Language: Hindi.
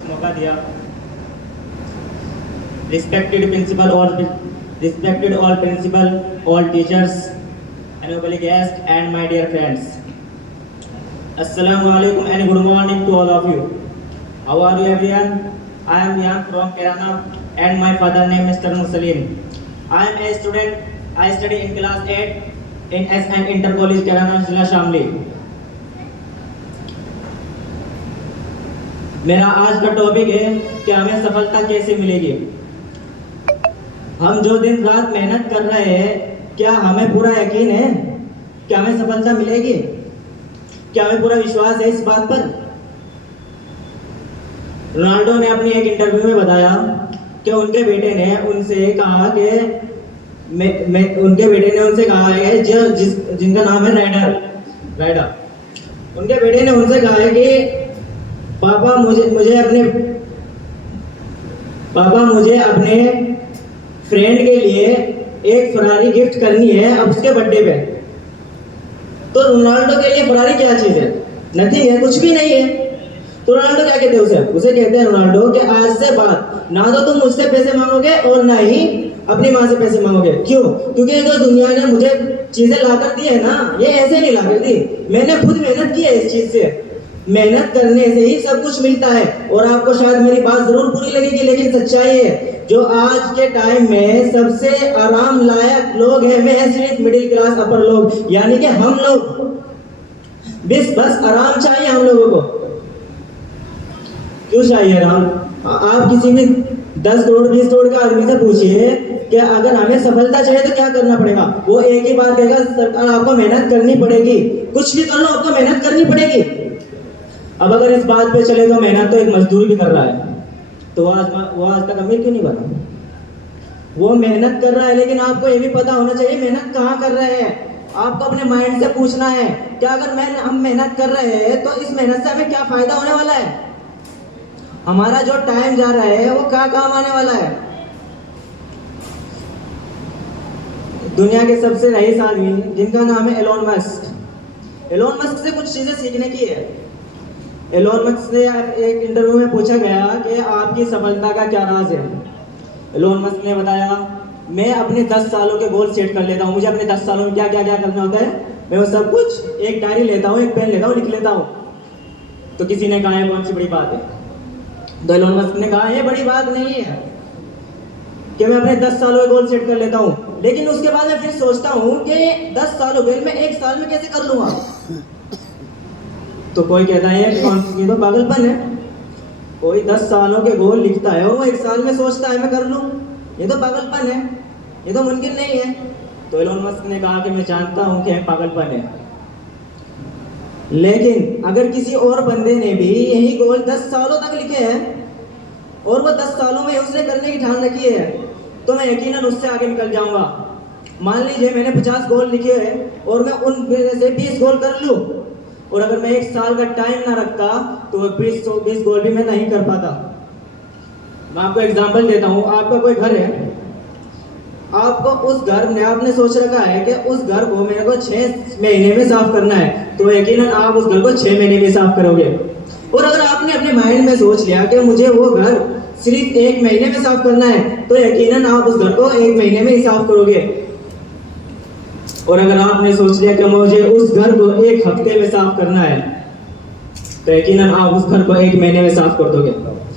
मौका दिया। Respected all principal, all teachers, honorable guests, and my dear friends. Assalamu alaikum and good morning to all of you. How are you everyone? I am Yan from Kerala and my father name Mr. Muslim. I am a student. I study in class 8 in SM Inter College Kerala Zilla Shamli. मेरा आज का टॉपिक है कि हमें सफलता कैसे मिलेगी। हम जो दिन रात मेहनत कर रहे हैं, क्या हमें पूरा यकीन है कि हमें सफलता मिलेगी? क्या हमें पूरा विश्वास है इस बात पर? रोनाल्डो ने अपनी एक इंटरव्यू में बताया कि उनके बेटे ने उनसे कहा है जिनका नाम है राइडर। उनके बेटे ने उनसे कहा है कि पापा मुझे अपने फ्रेंड के लिए एक फरारी गिफ्ट करनी है अब उसके बर्थडे पे। तो रोनाल्डो के लिए फरारी क्या चीज है? नथिंग है, कुछ भी नहीं है। तो रोनाल्डो क्या कहते हैं उसे कहते हैं रोनाल्डो कि आज से बात ना तो तुम मुझसे पैसे मांगोगे और ना ही अपनी माँ से पैसे मांगोगे। क्यों? क्योंकि जो दुनिया ने मुझे चीजें लाकर दी है ना, ये ऐसे नहीं लाकर दी, मैंने खुद मेहनत की है इस चीज से। मेहनत करने से ही सब कुछ मिलता है। और आपको शायद मेरी बात जरूर बुरी लगेगी, लेकिन सच्चाई है। जो आज के टाइम में सबसे आराम लायक लोग हैं, वे हैं सिर्फ मिडिल क्लास अपर लोग, यानी कि हम लोग। बस आराम चाहिए हम लोगों को। क्यों चाहिए आराम? आप किसी भी 10 करोड़ 20 करोड़ के आदमी से पूछिए कि अगर हमें सफलता चाहिए तो क्या करना पड़ेगा, वो एक ही बात कहेगा, सरकार आपको मेहनत करनी पड़ेगी। कुछ भी कर लो, आपको मेहनत करनी पड़ेगी। अब अगर इस बात पे चले तो मेहनत तो एक मजदूर भी कर रहा है, तो वो आज तक अमीर क्यों नहीं बना? वो मेहनत कर रहा है, लेकिन आपको ये भी पता होना चाहिए मेहनत कहाँ कर रहे हैं। आपको अपने माइंड से पूछना है कि अगर हम मेहनत कर रहे हैं तो इस मेहनत से हमें क्या फायदा होने वाला है? हमारा जो टाइम जा रहा है वो क्या काम आने वाला है? दुनिया के सबसे रईस आदमी जिनका नाम है एलोन मस्क से कुछ चीजें सीखने की है। एलोन मस्क से एक इंटरव्यू में पूछा गया कि आपकी सफलता का क्या राज है। एलोन मस्क ने बताया, मैं अपने 10 सालों के गोल सेट कर लेता हूँ। मुझे अपने 10 सालों में क्या करना होता है, मैं वो सब कुछ एक डायरी लेता हूँ, एक पेन लेता हूँ, लिख लेता हूँ। तो किसी ने कहा है कौन सी बड़ी बात है? तो एलोन मस्क ने कहा ये बड़ी बात नहीं है कि मैं अपने 10 सालों के गोल सेट कर लेता हूँ, लेकिन उसके बाद मैं फिर सोचता हूँ कि 10 सालों के मैं 1 साल में कैसे कर लूँगा। तो कोई कहता है ये तो पागलपन है। कोई 10 सालों के गोल लिखता है और वो 1 साल में सोचता है मैं कर लूं, ये तो पागलपन है, ये तो मुमकिन नहीं है। तो एलोन मस्क ने कहा कि मैं जानता हूं कि पागलपन है, लेकिन अगर किसी और बंदे ने भी यही गोल 10 सालों तक लिखे हैं और वो 10 सालों में उसने करने की ठान रखी है, तो मैं यकीनन उससे आगे निकल जाऊंगा। मान लीजिए मैंने 50 गोल लिखे हैं और मैं उन में से 20 गोल कर लूं, और अगर मैं 1 साल का टाइम ना रखता तो 20 गोल भी मैं नहीं कर पाता। मैं आपको एग्जांपल देता हूँ। आपका कोई घर है, आपको उस घर में आपने सोच रखा है कि उस घर को मेरे को 6 महीने में साफ करना है, तो यकीनन आप उस घर को 6 महीने में साफ करोगे। और अगर आपने अपने माइंड में सोच लिया कि मुझे वो घर सिर्फ 1 महीने में साफ करना है, तो यकीनन आप उस घर को 1 महीने में ही साफ करोगे। और अगर आपने सोच लिया कि मुझे उस घर को 1 हफ्ते में साफ करना है, तो यकीनन आप उस घर को 1 महीने में साफ कर दोगे।